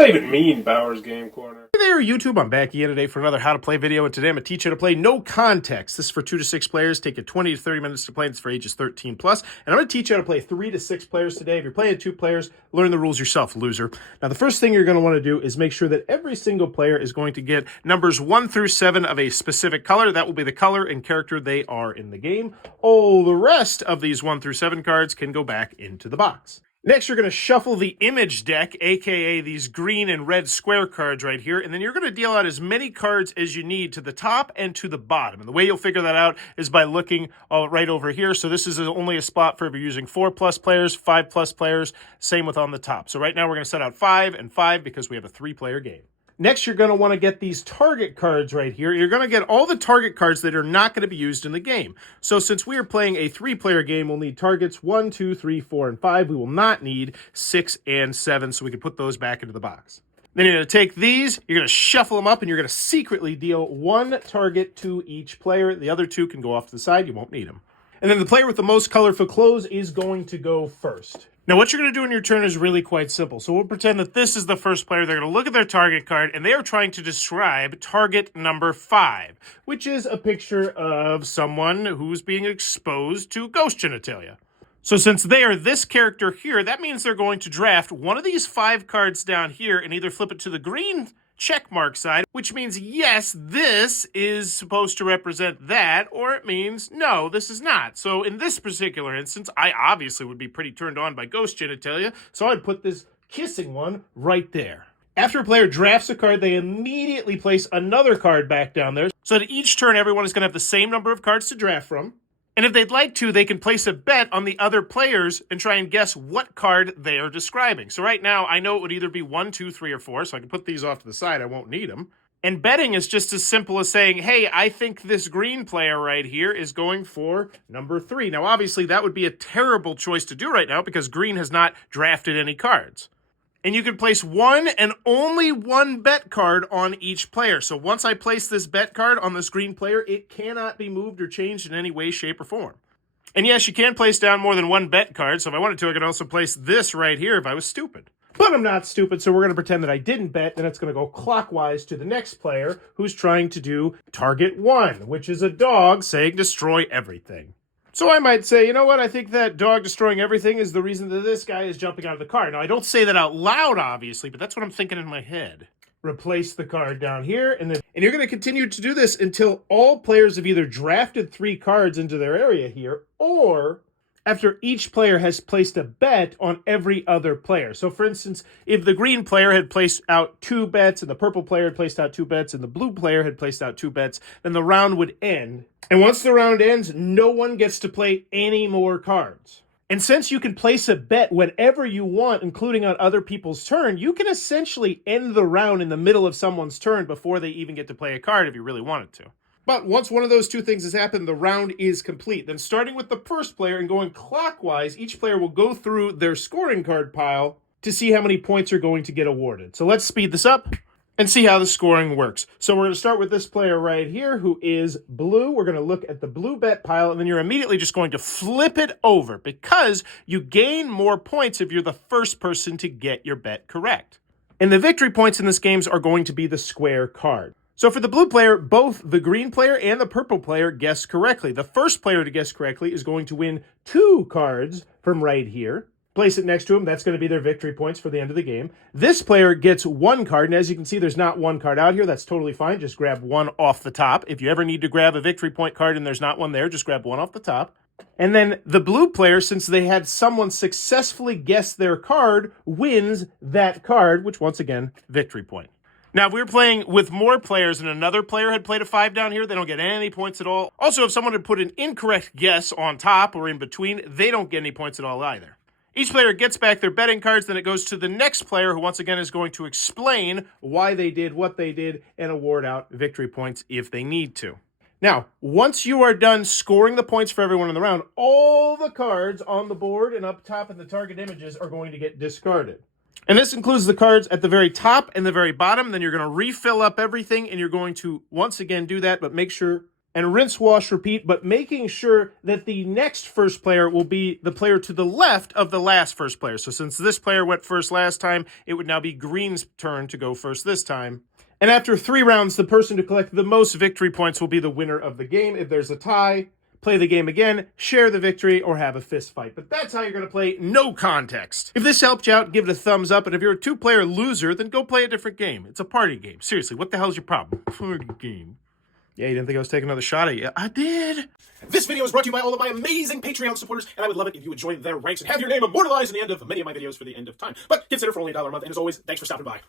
that even mean, Bowers Game Corner? Hey there, YouTube. I'm back again today for another How to Play video, and today I'm going to teach you how to play No Context. This is for 2 to 6 players. Take you 20 to 30 minutes to play. It's for ages 13 plus. And I'm going to teach you how to play 3 to 6 players today. If you're playing 2 players, learn the rules yourself, loser. Now, the first thing you're going to want to do is make sure that every single player is going to get numbers 1 through 7 of a specific color. That will be the color and character they are in the game. All the rest of these 1 through 7 cards can go back into the box. Next, you're going to shuffle the image deck, aka these green and red square cards right here, and then you're going to deal out as many cards as you need to the top and to the bottom. And the way you'll figure that out is by looking right over here. So this is only a spot for if you're using 4+ players, 5+ players, same with on the top. So right now we're going to set out 5 and 5 because we have a 3-player game. Next, you're going to want to get these target cards right here. You're going to get all the target cards that are not going to be used in the game. So since we are playing a 3-player game, we'll need targets 1, 2, 3, 4, and 5. We will not need 6 and 7, so we can put those back into the box. Then you're going to take these, you're going to shuffle them up, and you're going to secretly deal 1 target to each player. The other 2 can go off to the side. You won't need them. And then the player with the most colorful clothes is going to go first. Now, what you're going to do in your turn is really quite simple. So we'll pretend that this is the first player. They're going to look at their target card, and they are trying to describe target number 5, which is a picture of someone who's being exposed to ghost genitalia. So since they are this character here, that means they're going to draft one of these 5 cards down here and either flip it to the green check mark side, which means yes, this is supposed to represent that, or it means no, this is not. So in this particular instance, I obviously would be pretty turned on by ghost genitalia, so I'd put this kissing one right there. After a player drafts a card, they immediately place another card back down there, so that each turn everyone is going to have the same number of cards to draft from. And if they'd like to, they can place a bet on the other players and try and guess what card they are describing. So right now, I know it would either be 1, 2, 3, or 4, so I can put these off to the side. I won't need them. And betting is just as simple as saying, hey, I think this green player right here is going for number 3. Now, obviously, that would be a terrible choice to do right now because green has not drafted any cards. And you can place 1 and only 1 bet card on each player. So once I place this bet card on this green player, it cannot be moved or changed in any way, shape, or form. And yes, you can place down more than 1 bet card. So if I wanted to, I could also place this right here if I was stupid. But I'm not stupid, so we're going to pretend that I didn't bet, and it's going to go clockwise to the next player who's trying to do target 1, which is a dog saying destroy everything. So I might say, you know what, I think that dog destroying everything is the reason that this guy is jumping out of the car. Now, I don't say that out loud, obviously, but that's what I'm thinking in my head. Replace the card down here, and you're going to continue to do this until all players have either drafted 3 cards into their area here, or after each player has placed a bet on every other player. So, for instance, if the green player had placed out 2 bets, and the purple player had placed out 2 bets, and the blue player had placed out 2 bets, then the round would end. And once the round ends, no one gets to play any more cards. And since you can place a bet whenever you want, including on other people's turn, you can essentially end the round in the middle of someone's turn before they even get to play a card if you really wanted to. But once one of those 2 things has happened, the round is complete. Then starting with the first player and going clockwise, each player will go through their scoring card pile to see how many points are going to get awarded. So let's speed this up and see how the scoring works. So we're going to start with this player right here who is blue. We're going to look at the blue bet pile, and then you're immediately just going to flip it over because you gain more points if you're the first person to get your bet correct. And the victory points in this game are going to be the square card. So for the blue player, both the green player and the purple player guess correctly. The first player to guess correctly is going to win 2 cards from right here. Place it next to him. That's going to be their victory points for the end of the game. This player gets 1 card, and as you can see, there's not 1 card out here. That's totally fine. Just grab 1 off the top. If you ever need to grab a victory point card and there's not 1 there, just grab 1 off the top. And then the blue player, since they had someone successfully guess their card, wins that card, which once again, victory point. Now, if we were playing with more players and another player had played a 5 down here, they don't get any points at all. Also, if someone had put an incorrect guess on top or in between, they don't get any points at all either. Each player gets back their betting cards, then it goes to the next player who once again is going to explain why they did what they did and award out victory points if they need to. Now, once you are done scoring the points for everyone in the round, all the cards on the board and up top in the target images are going to get discarded. And this includes the cards at the very top and the very bottom. Then you're going to refill up everything, and you're going to once again do that, but make sure and rinse, wash, repeat, but making sure that the next first player will be the player to the left of the last first player. So since this player went first last time, it would now be green's turn to go first this time. And after 3 rounds, the person to collect the most victory points will be the winner of the game. If there's a tie, play the game again, share the victory, or have a fist fight. But that's how you're going to play no context. If this helped you out, give it a thumbs up. And if you're a 2-player loser, then go play a different game. It's a party game. Seriously, what the hell's your problem? Party game. Yeah, you didn't think I was taking another shot at you? I did. This video is brought to you by all of my amazing Patreon supporters, and I would love it if you would join their ranks and have your name immortalized in the end of many of my videos for the end of time. But consider for only $1 a month, and as always, thanks for stopping by.